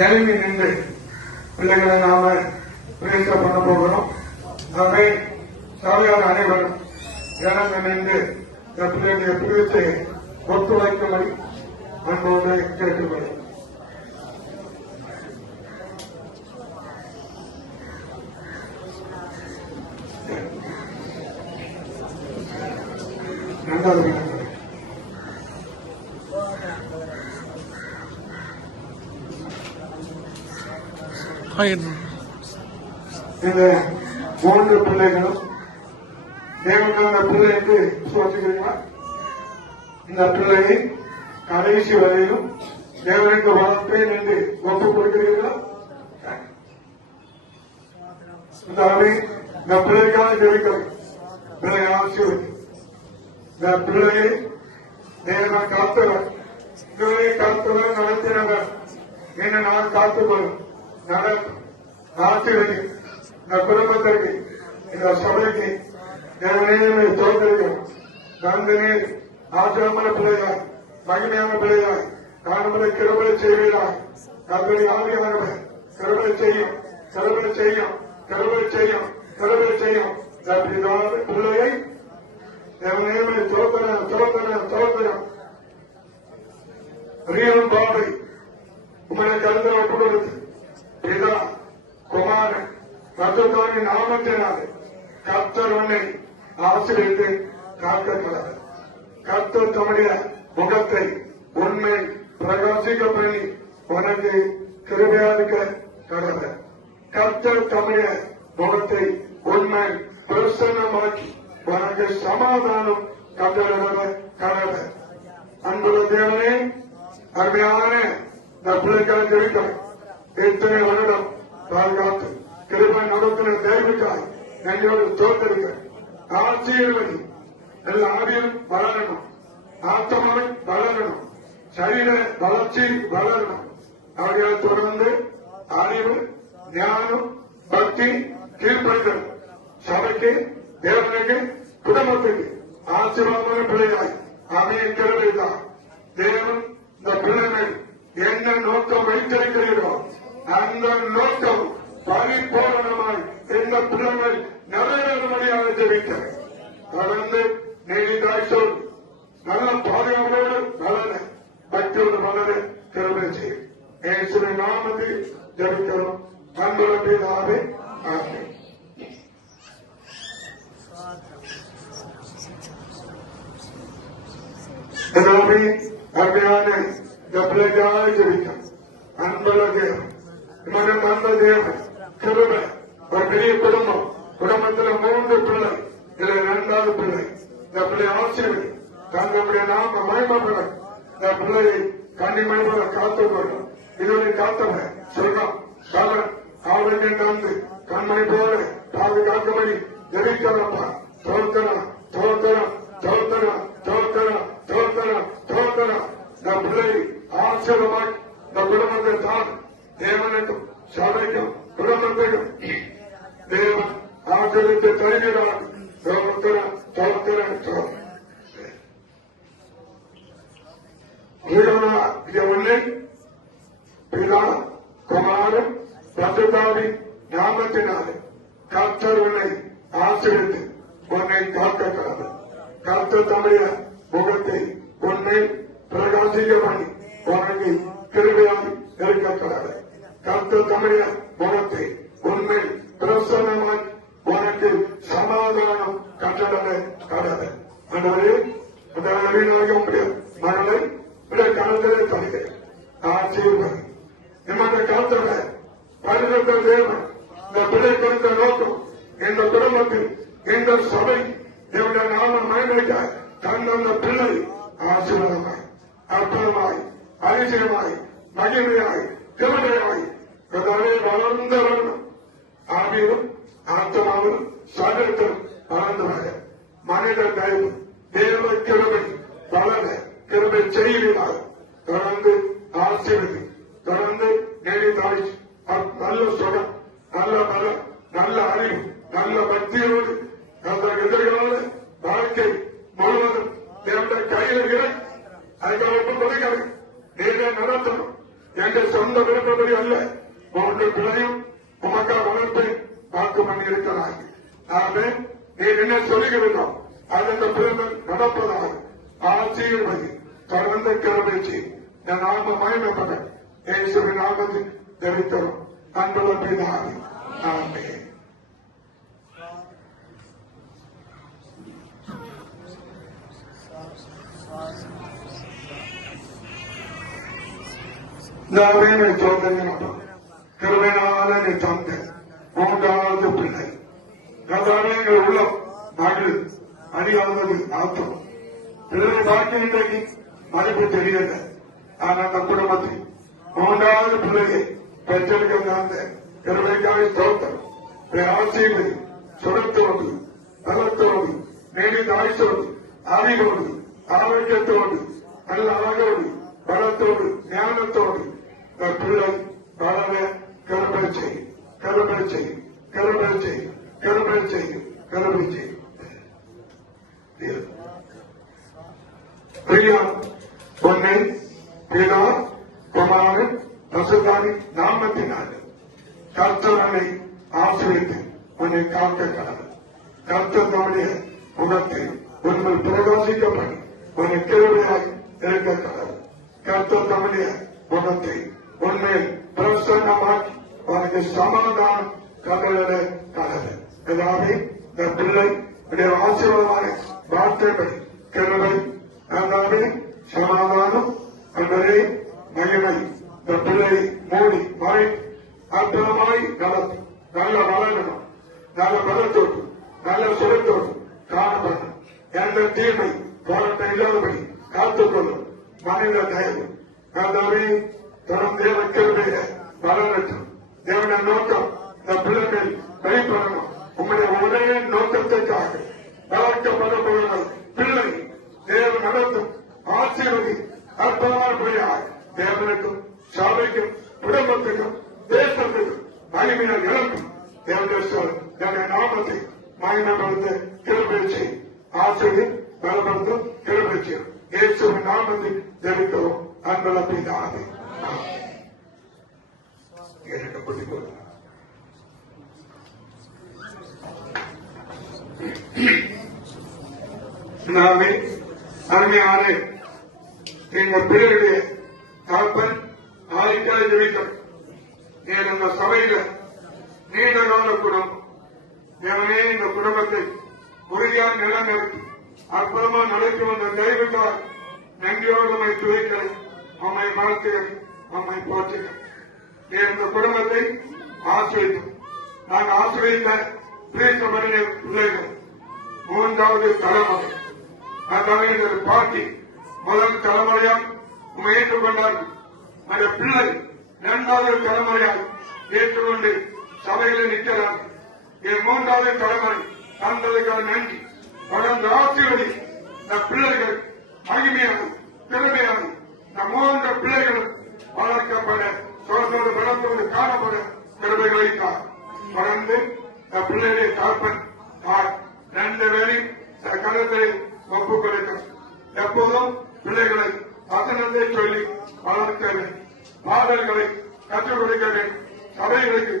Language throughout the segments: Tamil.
இறங்கி நின்று பிள்ளைகளை நாம பிரேச பண்ண போகிறோம். ஆகவே சபையார் அனைவரும் இறங்க நின்று இந்த பிள்ளைகளுடைய பிரிவித்தை ஒத்துழைக்கும்படி அன்போடு கேட்டுக்கொள்ளும். நன்றாக இந்த 3 பிள்ளைகளும் தேவனான பிள்ளை என்று சொல்லுகிறீங்களா? இந்த பிள்ளையை கடைசி வரையிலும் தேவனுக்கு வளர்ப்பேன் என்று ஒப்புக் கொடுக்கிறீர்களா? இந்த பிள்ளைக்காக ஜெபிக்கிறோம். பிள்ளை ஆசீர்வதி. இந்த பிள்ளையை தேவன் காத்தவர், பிள்ளையை காத்தவர், நடத்தினவர் என்ன நான் காத்துக்கொள்ளும் ஆசீர்வதி. இந்த குடும்பத்திற்கு, இந்த சபைக்கு தேவனையுமே தோன்றிருக்கிறோம். நந்தனே ஆசிரமன பிள்ளையாய், மகிமையான பிள்ளையாய், காணும்படி கிருபை செய்வீராய். கர்த்தரை ஆவியானவர் கிருபை செய்யும், கிருபை செய்யும், கிருபை செய்யும், கிருபை செய்யும். பிள்ளையை தேவனையுமே தோற்கணும், தோற்கணும், தோற்கணும். பிரியம் பாவை உங்களை கருத்தில் ஒப்புக் கொடுத்து பிதா குமாரன் பரிசுத்தாவின் நாமத்தினாலே கர்த்தர் உன்னை ஆசீர்வதித்து காக்கிறார். கர்த்தர் தம்முடைய முகத்தை உண்மை பிரகாசிக்க பண்ணி உனக்கு கிருபையாயிருக்க கடவுள். கர்த்தர் தம்முடைய முகத்தை உண்மை பிரசன்னமாக்கி உனக்கு சமாதானம் கட்டளை கடவுள். அன்புள்ள தேவனே, அருமையான இந்த பிள்ளைக்காக ஜெபிக்கிறேன். இத்தனை வருடம் பாதுகாத்து கிருபை நடத்தின தேர்வுக்காக நன்றியோடு தோற்றிருக்கிறேன். ஆசீர்வதி. எல்லா ஆவியும் வளரணும், ஆத்மாவில் வளரணும், சரீர வளர்ச்சி வளரணும். அவர்களை தொடர்ந்து அறிவு, ஞானம், பக்தி, கீழ்ப்படுதல் சபைக்கு, தேவனுக்கு, குடும்பத்துக்கு ஆசீர்வாதமான பிள்ளையாய் அமைய கிருபைதான். தேவன் இந்த பிள்ளைகள் என்ன நோக்கம் வைத்திருக்கிறீர்களோ அந்த நோக்கம் பரிபூரணமாய் இந்த பிள்ளைகள் நிறைவேறும்படியாக ஜெபிக்கிறேன். தொடர்ந்து நீதித்தாய் சொல் நல்ல பாதுகாப்போடு வளர, பக்தியோடு வளர கிருபை செய்யும். இயேசுவின் நாமத்தில் ஜெபிக்கிறோம். அன்புள்ள பிதாவே, ஆமென். அருமையான பிள்ளைக்காக ஜெபிக்கிறோம். அன்புள்ள தேவன், மனம் அன்ப தேவன், கிருபை. ஒரு பெரிய குடும்பம், குடும்பத்தில் 3 பிள்ளை, இதுல 2வது பிள்ளை. இந்த பிள்ளை ஆசீர்வதி. தங்களுடைய நாம மகிமைப்பட இந்த பிள்ளையை கண்ணிமணிப்பட காத்துக்கொள்ளும். இதுவரை காத்தவன் சொல்றான் கவன் அவனுக்கு தந்து கண்மணி போல பாதுகாக்கும்படி ஜெபிக்கிறப்பா. தோற்கலாம், தோற்கலாம், தோற்கலாம், தோற்கலாம், தோற்கலாம், தோற்கலாம். இந்த பிள்ளை ஆசீர்வமாய் இந்த குடும்பத்தை தான் தேவனுக்கும் சபைக்கும் குடும்பத்தையும் தேவன் ஆசிரியத்தை தருகிறார். தோற்கலாம், தோற்கலாம், தோற்கலாம். உன்னை பிதா குமாரன் பரிசுத்தாவின் நாமத்தினாலே கர்த்தர் உன்னை ஆசீர்வதித்து உன்னை காக்கிறார். கர்த்தர் தம்முடைய முகத்தை உன்னை பிரகாசிக்க பண்ணி உனக்கு கிருபையாய் இருக்கிறார். கர்த்தர் தம்முடைய முகத்தை உன்னை பிரசன்னமாய் உனக்கு சமாதானம் கட்டளை கடவுள். ஆண்டவரே, அந்த நவீனாக உடைய மகளை காலத்திலே தருகிறேன். ஆசீர்வாதம் நிமிட காலத்தில் பரிசுத்த தேவன் இந்த பிள்ளை கொடுத்த நோக்கம் இந்த குடும்பத்தில் இந்த சபை என்னுடைய நாம மகிமைக்க தந்த பிள்ளை ஆசீர்வாதமாய், அற்புதமாய், அதிசயமாய், மகிமையாய், கிருபையாய் வளர்ந்த வரணும். ஆவியும் ஆத்மாவிலும் சகலத்திலும் வளர்ந்து வர மனித தயவு தேவ கிருபை வளர கிருபை செய்கிறார். தொடர்ந்து ஆசீர்வதி, தொடர்ந்து நீடித்தாய், நல்ல சுகம், நல்ல பலம், நல்ல அறிவு, நல்ல பக்தியோடு அந்த எதிர்கால வாழ்க்கை முழுவதும் தேவனுடைய கையில் இறை. அதுக்காக ஒப்புக் கொடுக்கிறது. நீங்க நடத்தணும். என்ற சொந்த விருப்பப்படி அல்ல, உங்கள் பிள்ளையும் உமக்காக வளர்ப்பை வாக்கு பண்ணி இருக்கிறார். ஆகவே நீ என்ன சொல்லுகிறோம் அது அந்த பிள்ளைகள் நடப்பதாக ஆசீர்வதி தொடர்ந்து கிளம்பிச்சு என் நாம மகிமைப்பட இயேசுவின் நாமத்தில் ஜெபிக்கிறோம் அன்புள்ள பிதாவே, ஆமென். நாவே சோதனை கிருபையினால நீ தந்த மூன்றாவது பிள்ளை எங்கள் உள்ளம் மகள் அணியாவது ஆத்தம் பிள்ளை பாக்கி இன்றைக்கு மதிப்பு தெரியல. ஆனா அந்த குடும்பத்தில் மூன்றாவது பிள்ளையை பெற்றெடுக்க அந்த கிருபைக்காக ஸ்தோத்திரம் ஆசீர்வதி சுரத்தோடு பலத்தோடு நீடித்த ஆயுசோடு அறிவோடு ஆரோக்கியத்தோடு நல்ல அழகோடு பலத்தோடு ஞானத்தோடு பிள்ளை வளர கருப்பை செய்யும் கருப்பை செய்யும் கருப்பை செய்யும் கருப்பை செய்யும் கருப்பை செய்யும். பிரியா பொன்னை பிதா குமாரன் பசுதானி நாமத்தினாலே கர்த்தரை ஆசிரியத்து உன்னை காக்க கடவுள். கர்த்தனுடைய முகத்தை உன்னை பிரகாசிக்கப்படும் உன்னை கிருபையாய் இருக்க கடவுள். கர்த்தர் தம்முடைய முகத்தை உன்னை பிரசன்னமாக்கி உனக்கு சமாதானம் கடவுளே கடவுள். எல்லாமே இந்த பிள்ளை ஆசீர்வாதமான வார்த்தைகள் கிருபை எல்லாமே சமாதானம் என்பதே மகிமை. இந்த பிள்ளை மூடி மறை அற்புதமாய் நடத்தும். நல்ல வளரணும், நல்ல பலத்தோடு நல்ல சுரத்தோடு காணப்படணும். எந்த தீமை போராட்டம் இல்லாதபடி காத்துக்கொள்ளும் மனித தயவு எல்லாமே தொடர்ந்து வைக்கிறதைய வளரட்டும். தேவன நோக்கம் இந்த பிள்ளைகள் வெளிப்படணும். உங்களுடைய ஒரே நோக்கத்திற்காக வளர்க்கப்படப்படுவது பிள்ளை தேவன் நடத்தும் ஆசீர்வதி அற்பமான பிள்ளையாக தேவனுக்கும் சபைக்கும் குடும்பத்துக்கும் தேசத்துக்கும் மகிமையால் இழக்கும் தேவனுடைய நாமத்தை மகிமைப்படுத்த கிருபை செய்யும். ஆசிரியர் பலப்படுத்தும் கிருபை செய்யும். இயேசுவின் நாமத்தில் ஜெபிக்கிறோம் அன்புள்ள பிதாவே. நாமே அருமையான எங்கள் பிள்ளைகளுடைய தாப்பன் ஆதிக்கால ஜெபிக்கிறோம். நம்ம சபையில நீண்ட கால குடும்பம் எனவே இந்த குடும்பத்தை உறுதியாக நிலைநிறுத்தி அற்புதமா நடத்தி வந்த தெய்வத்தால் நன்றியோடு நம்மை துவைக்கிறேன், நம்மை வாழ்த்துகிறேன், நம்மை போற்றுகிறேன். இந்த குடும்பத்தை ஆசிரியர் நாங்கள் ஆசிரியத்த பிரிக்கப்படிய பிள்ளைகள் மூன்றாவது தலைமுறை அந்த பாட்டி முதல் தலைமுறையால் உண்மை ஏற்றுக்கொண்டார்கள். அந்த பிள்ளை இரண்டாவது தலைமுறையால் ஏற்றுக்கொண்டு சபையில் நிற்கிறார்கள். என் மூன்றாவது தலைமுறை தந்ததுக்காக நன்றி. தொடர்ந்து ஆசிரியர் இந்த பிள்ளைகள் மகிமையான திறமையான இந்த மூன்று பிள்ளைகளும் வளர்க்கப்பட சோதோடு பலத்தோடு காணப்பட திறமைகள் வைத்தார். தொடர்ந்து இந்த பிள்ளைகளுடைய தாப்பன் ரெண்டு பேரையும் கருத்தை ஒப்புக் கொடுக்கிறார். எப்போதும் பிள்ளைகளை வசனத்தை சொல்லி வளர்க்க வேண்டும், பாடல்களை கற்றுக் கொடுக்க வேண்டும், சபைகளுக்கு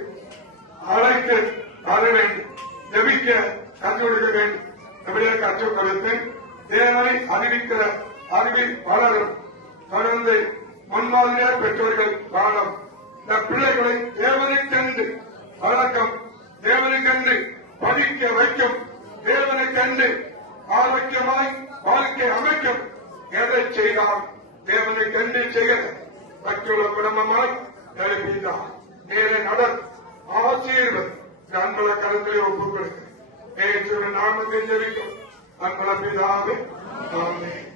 அழைத்து வர வேண்டும், ஜெபிக்க கற்றுக் கொடுக்க வேண்டும். எப்படியே கற்றுக் கொடுத்து தேவனை அறிவிக்கிற அறிவில் வளரும். தொடர்ந்து முன்மாதிரியா பெற்றோர்கள் வாழும். இந்த பிள்ளைகளை தேவனை கண்டு வழக்கம், தேவனை கண்டு படிக்க வைக்கும், தேவனை கண்டு ஆரோக்கியமாய் வாழ்க்கை அமைக்கும். எதை செய்தால் தேவனை கண்டு செய்ய மற்றுள்ள குடும்பமாய் எழுப்பினார். நேரே நடர் ஆசீர்வத் அன்பள கருத்தை ஒப்புக் கொடுக்கிறேன். நாமத்தை ஜெபிக்கும் அன்பள பிதாவே. ஆமென்.